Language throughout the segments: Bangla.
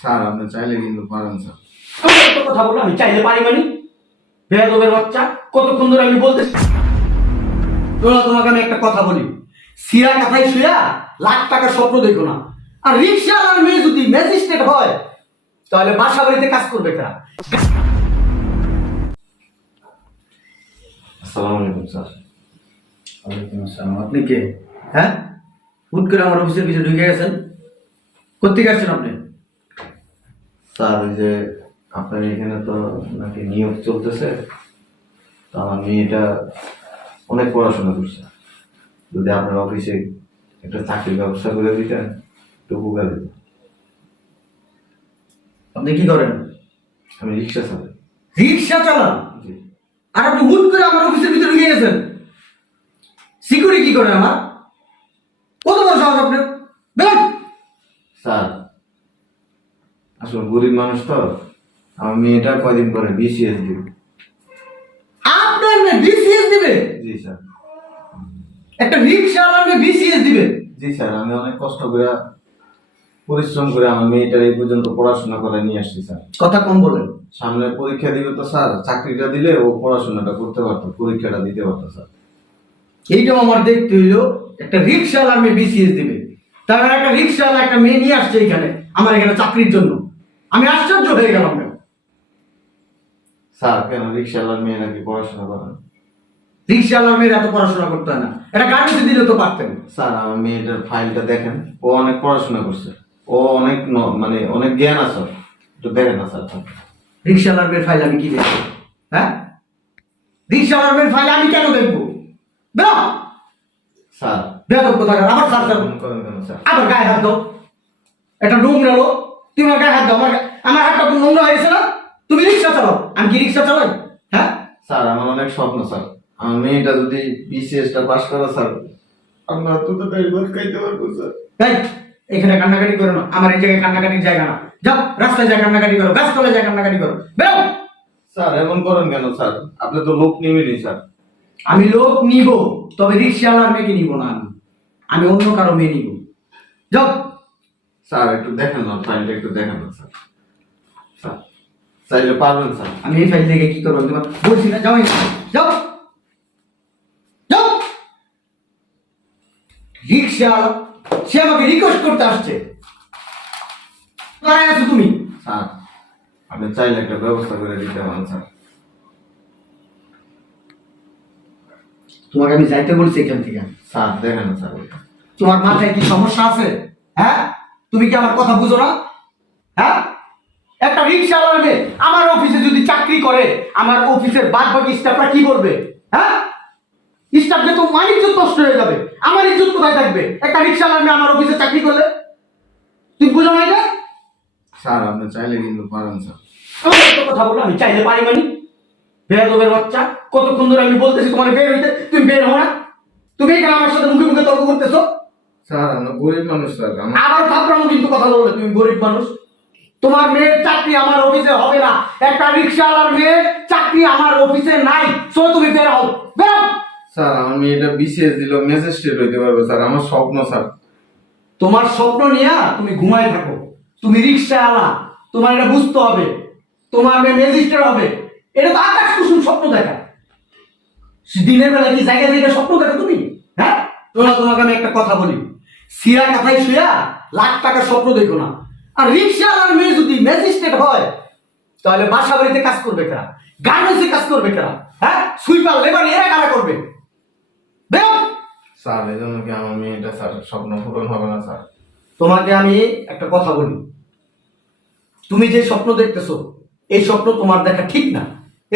স্যার আপনি চাইলে কিন্তু পারেন স্যার। আমি এত কথা বললাম, আমি চাইলে পারি মানে? বেয়াদবের বাচ্চা, কতক্ষণ ধরে আমি বলতেছি। তোরা, তোমাকে আমি একটা কথা বলি, সিরা কাথায় শুয়া লাখ টাকার স্বপ্ন দেখো না। আর রিক্সাওয়ালার মেয়ে যদি ম্যাজিস্ট্রেট হয় তাহলে বাসা বাড়িতে কাজ করবে কারা? আসসালামু আলাইকুম স্যার। ওয়ালাইকুম আসসালাম। আপনি কে? হ্যাঁ, হুট করে আমার অফিসের পিছনে ঢুকে গেছেন। কোথেকে আসছেন আপনি? স্যার ওই যে আপনার এখানে তো নাকি নিয়োগ চলতেছে, তো আমার মেয়েটা অনেক পড়াশোনা করছে, যদি আপনার অফিসে একটা চাকরির ব্যবস্থা করে দিতেন একটু উপকার দিত। আপনি কি করেন? আমি রিক্সা চালাই। রিক্সা চালান? জি। আর আপনি হুট করে আমার অফিসের ভিতরে ঢুকে গেছেন। সিকিউরিটি কি করেন আমার? কত বড় সাহস আপনার? বেরোন। স্যার আসলে গরিব মানুষ তো, আমার মেয়েটা কয়দিন পরে বিসিএস দিবে। আপনার মেয়ে বিসিএস দিবে? জি স্যার। একটা রিক্সাওয়ালার মেয়ে বিসিএস দিবে? জি স্যার, আমি অনেক কষ্ট করে পরিশ্রম করে আমার মেয়েটার এই পর্যন্ত পড়াশোনা করে নিয়ে আসছি স্যার। কথা কম বলেন। সামনে পরীক্ষা দিবে তো স্যার, চাকরিটা দিলে ও পড়াশোনাটা করতে পারতো, পরীক্ষাটা দিতে পারতো স্যার। এইটাও আমার দেখতে হইলো, একটা রিক্সাওয়ালার মেয়ে বিসিএস দিবে, তার মানে একটা রিক্সাওয়ালা একটা মেয়ে নিয়ে আসছে এখানে আমার এখানে চাকরির জন্য। আমি আশ্চর্য হয়ে গেলাম। স্যার কেন রিক্সাওয়ালার মেয়ে নাকি পড়াশোনা করেন? রিক্সাওয়ালার মেয়ের এত পড়াশোনা করতে হয় না, এটা গার্মেন্টসে দিলে তো পারতেন। স্যার আমার মেয়েটার ফাইলটা দেখেন, ও অনেক পড়াশোনা করছে, ও অনেক মানে অনেক জ্ঞান আছে, একটু দেখেন না স্যার। রিক্সাওয়ালার মেয়ের ফাইল আমি কি দেখবো? হ্যাঁ, রিক্সাওয়ালার মেয়ের ফাইল আমি কেন দেখবো? বেরো। স্যার বেরো কোথাকার, আবার স্যার স্যার করেন কেন স্যার? আবার গায়ে হাত দাও। এটা নোংরা লোক, তুমি আমার গায়ে হাত দাও। আমার হাতটা তো নোংরা হয়েছে না? তুমি রিক্সা চালাও, আমি কি রিক্সা চালাই? হ্যাঁ স্যার আমার অনেক স্বপ্ন স্যার, আমার মেয়েটা যদি বিসিএসটা পাস করে স্যার, আমরা তো ড্রাইভার খাইতে পারবো স্যার। তাই এখানে কান্নাকাটি করো না, আমার এই জায়গায় কান্নাকাটির জায়গা না। যাও রাস্তায় যায় কান্নাকাটি করো, গাছতলায় যায় কান্নাকাটি করো। বেরো। স্যার এমন করেন কেন স্যার? আপনি তো লোক নিবেনই স্যার। আমি লোক নিব, তবে রিক্সাওয়ালার মেয়েকে নিব না। আমি অন্য কারো মেয়ে নিব। যাও। স্যার একটু দেখেন না, ফাইলটা একটু দেখেন না স্যার। স্যার চাইলে পারবেন স্যার। আমি এই ফাইল থেকে কি করবো তোমার বলছি না? যাও এখানে। যাও যাও। রিক্সাওয়ালা সে আমাকে রিকোয়েস্ট করতে আসছে, কোথায় আছো তুমি? স্যার আপনি চাইলে একটা ব্যবস্থা করে দিতে পারেন স্যার। তোমাকে আমি যাইতে বলছি এখান থেকে। স্যার দেখেন না স্যার। তোমার মাথায় কি সমস্যা আছে? হ্যাঁ, তুমি কি আমার কথা বুঝো না? হ্যাঁ, একটা রিক্সাওয়ালার মেয়ে আমার অফিসে যদি চাকরি করে, আমার অফিসের বাদ বাকি স্টাফরা কি করবে? হ্যাঁ, স্টাফকে তো আমার ইজ্জত নষ্ট হয়ে যাবে। আমার ইজ্জত কোথায় থাকবে একটা রিক্সাওয়ালার মেয়ে আমার অফিসে চাকরি করলে? তুমি বুঝো না এটা? স্যার আপনি চাইলে কিন্তু পারেন স্যার। আমি একটা কথা বললাম, আমি চাইলে পারি মানে? বেয়াদবের বাচ্চা, কতক্ষণ ধরে আমি বলতেছি তোমার বের হইতে, তুমি বের হও না। তুমি এখানে আমার সাথে মুখে মুখে তর্ক করতেছো। স্যার আমরা গরিব মানুষ স্যার। আবার থাপড়ানো কিন্তু কথা বললে, তুমি গরিব মানুষ। তোমার মেয়ের চাকরি আমার অফিসে হবে না, একটা রিক্সাওয়ালার মেয়ের চাকরি আমার অফিসে নাই। সো তুমি বের হও, বের হও। স্যার আমার মেয়েটা বিসিএস দিল, ম্যাজিস্ট্রেট হইতে পারবে স্যার, আমার স্বপ্ন স্যার। তোমার স্বপ্ন নিয়ে তুমি ঘুমাই থাকো। তুমি রিক্সাওয়ালা, তোমার এটা বুঝতে হবে। তোমার মেয়ে ম্যাজিস্ট্রেট হবে, এটা তো আকাশ কুসুম স্বপ্ন দেখা। দিনের বেলা কি জায়গা জায়গা স্বপ্ন দেখো তুমি? হ্যাঁ, তোমাকে আমি একটা কথা বলি, সিরা কাথায় শুয়া লাখ টাকার স্বপ্ন দেখো না। আর রিক্সাওয়ালার মেয়ে যদি ম্যাজিস্ট্রেট হয় তাহলে বাসা বাড়িতে কাজ করবে কারা? গার্মেন্টসে কাজ করবে কারা? হ্যাঁ, সুইপার লেবার এরা কারা করবে? বেরো। স্যার এই জন্য কি আমার মেয়েটা স্যার স্বপ্ন পূরণ হবে না স্যার? তোমাকে আমি একটা কথা বলি, তুমি যে স্বপ্ন দেখতেছো এই স্বপ্ন তোমার দেখা ঠিক না।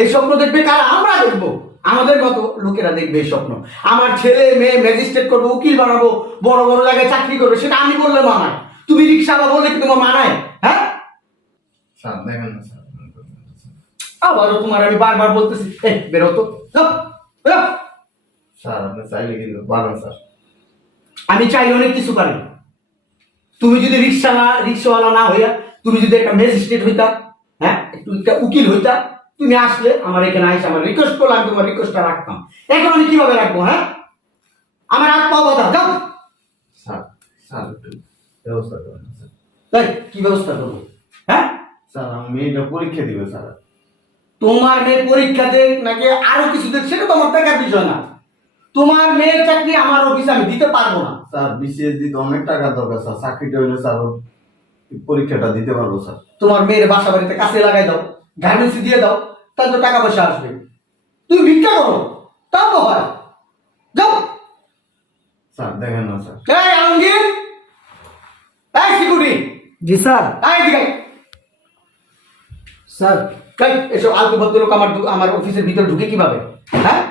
এই স্বপ্ন দেখবে কারা? আমরা দেখবো, আমাদের মতো লোকেরা দেখবে এই স্বপ্ন। আমার ছেলে মেয়ে ম্যাজিস্ট্রেট করবো, উকিল বানাবো, বড় বড় জায়গায় চাকরি করবে, সেটা আমি বললে মানায়? তুমি রিক্সাওয়ালা বললে কি তোমার মানায়? হ্যাঁ, স্যার দেখেন না স্যার। আবারও তোমার আমি বারবার বলতেছি, এই বেরো তো, যাও, বেরো। স্যার আপনি চাইলে কিন্তু পারেন স্যার। আমি চাই অনেক কিছু পারি। তুমি যদি রিক্সাওয়ালা না হইয়া তুমি যদি একটা ম্যাজিস্ট্রেট হইতা, হ্যাঁ, একটু একটা উকিল হইতা, তুমি আসলে আমার এখানে আইসা আমার রিকোয়েস্ট করলে আমি তোমার রিকোয়েস্টটা রাখতাম। এখন আমি কিভাবে রাখবো? হ্যাঁ, আমার হাত পাও কথা। যাও। স্যার স্যার একটু ব্যবস্থা করেন স্যার। তাই কি ব্যবস্থা করবো? হ্যাঁ? স্যার আমার মেয়েটা পরীক্ষা দিবে স্যার। তোমার মেয়ে পরীক্ষা দেখ নাকি আরো কিছু দেখ সেটা তোমার দেখার বিষয় না। তোমার মেয়ের চাকরি আমার অফিসে আমি দিতে পারবো না। স্যার বিসিএস দিতে অনেক টাকার দরকার স্যার, চাকরিটা হইলে স্যার ওর পরীক্ষাটা দিতে পারবো স্যার। তোমার মেয়ের বাসা বাড়িতে কাছে লাগাই দাও, গার্মেন্টসে দিয়ে দাও, তাহলে তো টাকা পয়সা আসবে। তুমি ভিক্ষা করো, তাও তো হয়। যাও। স্যার দেখেন না স্যার। এই আলমগীর, এই সিকিউরিটি, জি স্যার। এই দিকে আয়। স্যার এই এসব আলতু ভদ্রলোক আমার অফিসের ভিতরে ঢুকে কিভাবে? হ্যাঁ,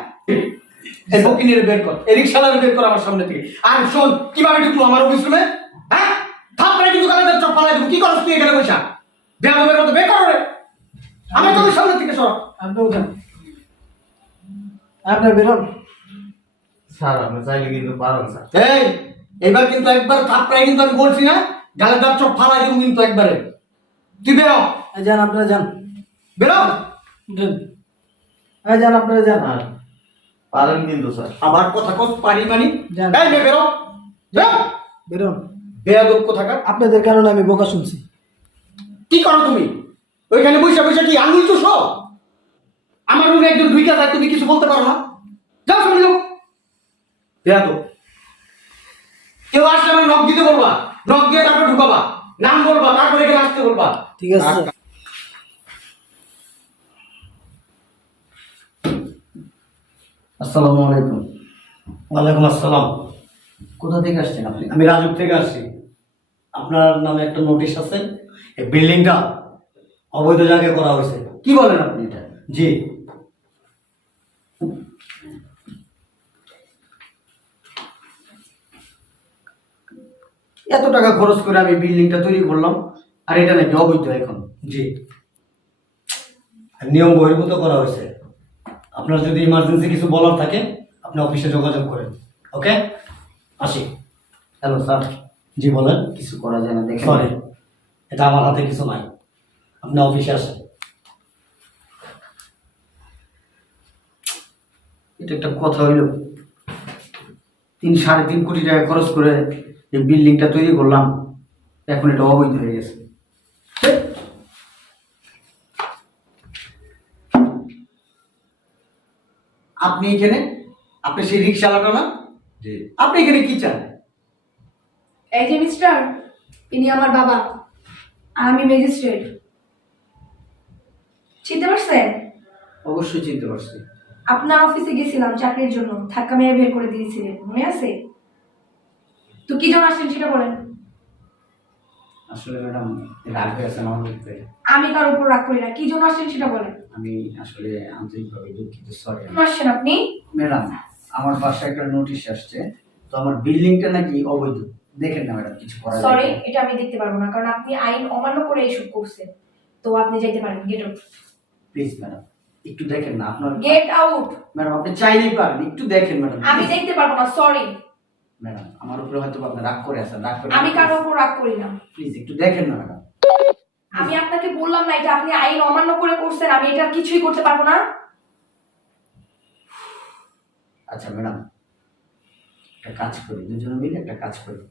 এই বকিনের বের কর, এই রিক্সাওয়ালার বের কর আমার সামনে থেকে। আর শোন, কিভাবে ঢুকলো আমার অফিস রুমে? হ্যাঁ, থাপড়ে কিন্তু গালে চপ ফালাই দেবো। কি করছ তুই এখানে বসা? বেয়াদবের মতো বের কর রে। আমি তোর সামনে থেকে সর। আপনি উঠেন, আপনি বেরোন। স্যার আপনি চাইলে কিন্তু পারেন স্যার। এই এবার কিন্তু একবার থাপড়ে কিন্তু আমি বলছি না, গালে চপ ফালাই দেবো কিন্তু একবারে। তুই বেরো, যান আপনারা যান, বেরো। উঠেন। যান আপনারা যান। স্যার পারেন কিন্তু স্যার। আবার কথা কস পারি মানি। যান। এই নে বেরো, বেরো। বেরোন। বেয়াদব কোথাকার। আপনাদের কারণে আমি বোকা শুনছি। কি করো তুমি ওইখানে বসে বসে? কি আঙুল চুষো? আমার রুমে একজন ঢুইকা যায়, তুমি কিছু বলতে পারো না? যাও সামনে যাও। বেয়াদব। কেউ আসলে আমার নখ দিতে বলবা, নখ দিয়ে তারপর ঢুকাবা, নাম বলবা, তারপরে এখানে আসতে বলবা। ঠিক আছে। আসসালামু আলাইকুম। ওয়ালাইকুম আসসালাম। কোথা থেকে আসছেন আপনি? আমি রাজুক থেকে আসছি। আপনার নামে একটা নোটিশ আছে, এই বিল্ডিংটা অবৈধ জায়গায় করা হয়েছে। কি বলেন আপনি এটা? জি। এত টাকা খরচ করে আমি বিল্ডিংটা তৈরি করলাম, আর এটা নাকি অবৈধ এখন? জি, নিয়ম বহির্ভূত করা হয়েছে। আপনার যদি ইমার্জেন্সি কিছু বলার থাকে আপনি অফিসে যোগাযোগ করেন। ওকে, আসি। হ্যালো স্যার, জি বলেন। কিছু করা যায় না দেখেন? সরি, এটা আমার হাতে কিছু নাই, আপনি অফিসে আসেন। এটা একটা কথা হইল? 3.5 কোটি টাকা খরচ করে এই বিল্ডিংটা তৈরি করলাম, এখন এটা অবৈধ হয়ে গেছে। ধ্যাৎ। আপনি এখানে, আপনি সেই রিক্সাওয়ালাটা না? জি। আপনি এখানে কি চান? এই যে মিস্টার, ইনি আমার বাবা আর আমি ম্যাজিস্ট্রেট। চিনতে পারছেন? অবশ্যই চিনতে পারছি। আপনার অফিসে গেছিলাম চাকরির জন্য, ধাক্কা মেরে বের করে দিয়েছিলেন, মনে আছে? তো কি জন্য আসছেন সেটা বলেন। আসলে ম্যাডাম রাগ হয়ে আছে আমার মধ্যে। আমি কারোর উপর রাগ করি না, কি জন্য আসছেন সেটা বলেন। আমি আসলে আন্তরিকভাবে দুঃখিত, সরি। কেন আসছেন আপনি? ম্যাডাম আমার বাসায় একটা নোটিশ আসছে, তো আমার বিল্ডিংটা নাকি অবৈধ। দেখেন না ম্যাডাম, কিছু করা যায় সরি, না। এটা আমি দেখতে পারবো না, কারণ আপনি আইন অমান্য করে এইসব করছেন। তো আপনি যাইতে পারেন, গেট আউট। প্লিজ ম্যাডাম একটু দেখেন না আপনার। Get out. ম্যাডাম আপনি চাইলেই পারেন, একটু দেখেন ম্যাডাম। আমি দেখতে পারবো না, সরি। ম্যাডাম আমার উপরে হয়তো আপনি রাগ করে আছেন, রাগ করে আমি কারোর উপর রাগ করি না। প্লিজ একটু দেখেন না ম্যাডাম। আমি আপনাকে বললাম না এটা আপনি আইন অমান্য করে করছেন, আমি এটা কিছুই করতে পারবো না। আচ্ছা ম্যাডাম, একটা কাজ করি, দুজনে মিলে একটা কাজ করি।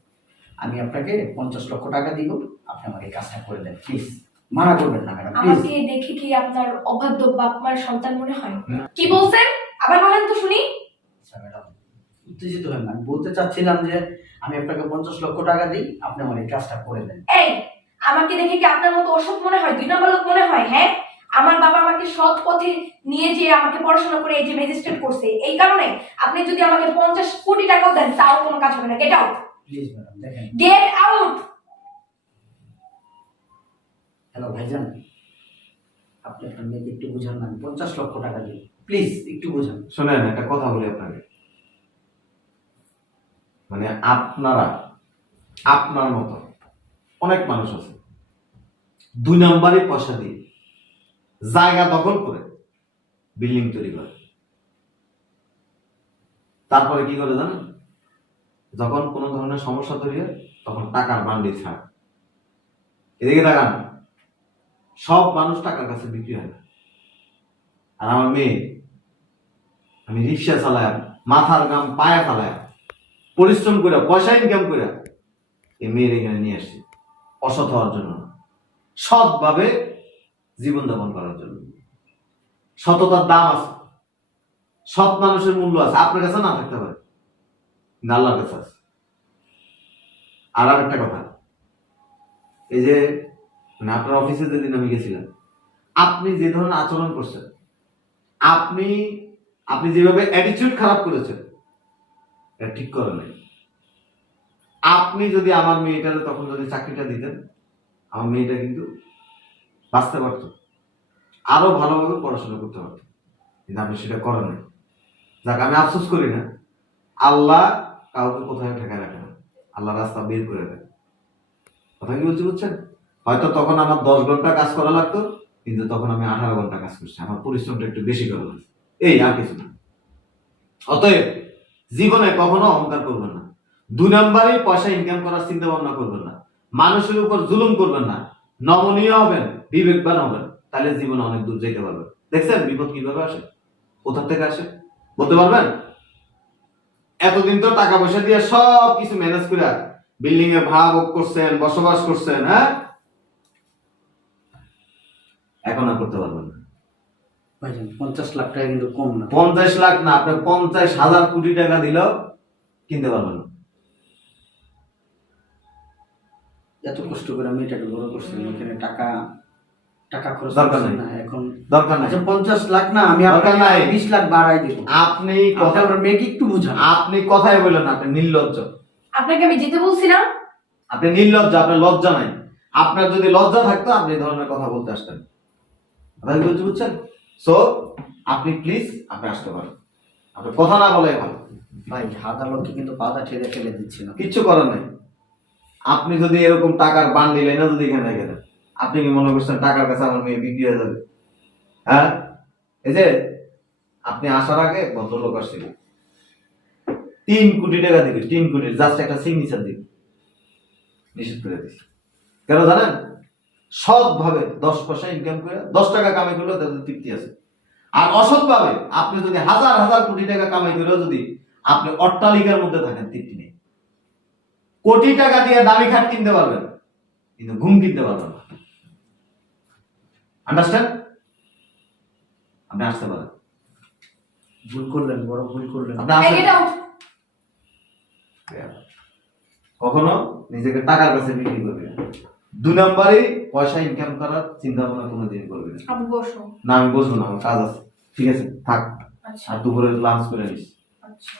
আমি আপনাকে 50 লক্ষ টাকা দিব, আপনি আমাকে কাজটা করে দেন প্লিজ। মানা করবেন না ম্যাডাম প্লিজ। আমাকে দেখে কি আপনার অবাধ্য বাপ মার সন্তান মনে হয়? কি বলছেন? আবার বলেন তো শুনি। আচ্ছা ম্যাডাম উত্তেজিত হন না, আমি বলতে চাচ্ছিলাম যে আমি আপনাকে 50 লক্ষ টাকা দিই, আপনি আমার এই কাজটা করে দেন। এই, আমাকে দেখে কি আপনার মতো অসৎ মনে হয়, 2 নম্বর লোক মনে হয়? হ্যাঁ, আমার বাবা আমাকে সৎ পথে নিয়ে যে আমাকে পড়াশোনা করে এই যে ম্যাজিস্ট্রেট করছে, এই কারণে আপনি যদি আমাকে 50 কোটি টাকাও দেন তাও কোনো কাজ হবে না। Get out. প্লিজ ম্যাডাম দেখেন। Get out. হ্যালো ভাইজান, আপনি আপনার মেয়েকে একটু বুঝান না, আমি 50 লক্ষ টাকা দিই, প্লিজ একটু বুঝান। শোনেন একটা কথা বলি আপনাকে, মানে আপনার মতো অনেক মানুষ আছে 2 নাম্বারই পয়সা দিয়ে জায়গা দখল করে বিল্ডিং তৈরি করে, তারপরে কি করে জানেন? যখন কোনো ধরনের সমস্যা তৈরি হয় তখন টাকার বান্ডি ছাড়। এদিকে তাকান, সব মানুষ টাকার কাছে বিক্রি হয় না। আর আমার মেয়ে, আমি রিক্সা চালায়, মাথার গাম পায়ে চালায়, পরিশ্রম করে পয়সা ইনকাম করে এই মেয়ের এখানে নিয়ে আসছি, অসৎ হওয়ার জন্য না। সৎভাবে জীবনযাপন করার জন্য। সততার দাম আছে, সৎ মানুষের মূল্য আছে, আপনার কাছে না থাকতে পারে কিন্তু আল্লাহর কাছে আছে। আর একটা কথা, এই যে মানে আপনার অফিসে যেদিন আমি গেছিলাম, আপনি যে ধরনের আচরণ করছেন, আপনি আপনি যেভাবে অ্যাটিটিউড খারাপ করেছেন, এটা ঠিক করে নাই। আপনি যদি আমার মেয়েটারে তখন যদি চাকরিটা দিতেন, আমার মেয়েটা কিন্তু বাঁচতে পারত, আরো ভালোভাবে পড়াশোনা করতে পারত, কিন্তু আপনি সেটা করেন না। যাক, আমি আফসোস করি না, আল্লাহ কাউকে কোথায় ঠেকায় রাখে না, আল্লাহ রাস্তা বের করে দেয়। কথা কি বলছি বুঝছেন? হয়তো তখন আমার 10 ঘন্টা কাজ করা লাগতো, কিন্তু তখন আমি 18 ঘন্টা কাজ করছি, আমার পরিশ্রমটা একটু বেশি করা লাগছে, এই আর কিছু না। অতএব জীবনে কখনো অহংকার করবেন না, 2 নাম্বারই পয়সা ইনকাম করার চিন্তা ভাবনা করবেন না, মানুষের উপর জুলুম করবেন না, নমনীয় হবেন, বিবেকবান হবেন, তাহলে জীবনে অনেক দূর যেতে পারবেন। দেখছেন বিপদ কিভাবে আসে, কোথা থেকে আসে বলতে পারবেন? এতদিন তো টাকা পয়সা দিয়ে সব কিছু ম্যানেজ করে বিল্ডিং এ ভাড়া ভোগ করছেন, বসবাস করছেন, হ্যাঁ, এখন আর করতে পারবেন না। ভাইজান 50 লাখ টাকা কিন্তু কম না। 50 লাখ না, আপনি 50,000 কোটি টাকা দিলেও কিনতে পারবেন না। এত কষ্ট করে আমি এটাকে বড় করছি, এখানে টাকা টাকা খরচ দরকার করছি নাই। না এখন। দরকার নাই। আচ্ছা 50 লাখ না, আমি দরকার আপনাকে নাই। 20 লাখ বাড়াই দেব। আপনি কথা আপনার মেয়েকে একটু বুঝান। আপনি কথাই বলেন না, আপনি নির্লজ্জ, আপনাকে আমি যেতে বলছি না? আপনি নির্লজ্জ, আপনার লজ্জা নাই। আপনার যদি লজ্জা থাকতো আপনি এই ধরনের কথা বলতে আসতেন। কথা কি বলছি বুঝছেন? সো আপনি প্লিজ আপনি আসতে পারেন, আপনি কথা না বলে ভালো। ভাই আদালতকে কিন্তু পাতা ঠেলে ফেলে দিচ্ছে না। কিচ্ছু করার নাই। আপনি যদি এরকম টাকার বান্ডিল এনে যদি এখানে রেখে দেন, আপনি কি মনে করছেন টাকার কাছে আমার মেয়ে বিক্রি হয়ে যাবে? হ্যাঁ, এই যে আপনি আসার আগে ভদ্রলোক আসছিল, 3 কোটি টাকা দিবে, 3 কোটি, জাস্ট একটা সিগনেচার দিবে, নিষেধ করে দিচ্ছে। কেন জানেন? সৎ ভাবে 10 পয়সা ইনকাম করে 10 টাকা কামাই করলেও তাদের তৃপ্তি আছে। আর অসৎ ভাবে আপনি যদি হাজার হাজার কোটি টাকা কামাই করেও যদি আপনি অট্টালিকার মধ্যে থাকেন, তৃপ্তি নেই। কোটি টাকা দিয়ে দামি খাট কিনতে পারবেন, কিন্তু ঘুম কিনতে পারবেন না। আন্ডারস্ট্যান্ড? আপনি আসতে পারেন, ভুল করলেন, বড় ভুল করলেন। আপনি এই আসেন। get out! কখনো নিজেকে টাকার কাছে বিক্রি করবে না। 2 নাম্বারই পয়সা ইনকাম করার চিন্তা ভাবনা কোনোদিন করবে না। আপু বসো। না, আমি বসবো না, আমার কাজ আছে। ঠিক আছে, থাক। আচ্ছা আর দুপুরে লাঞ্চ করে নিস। আচ্ছা।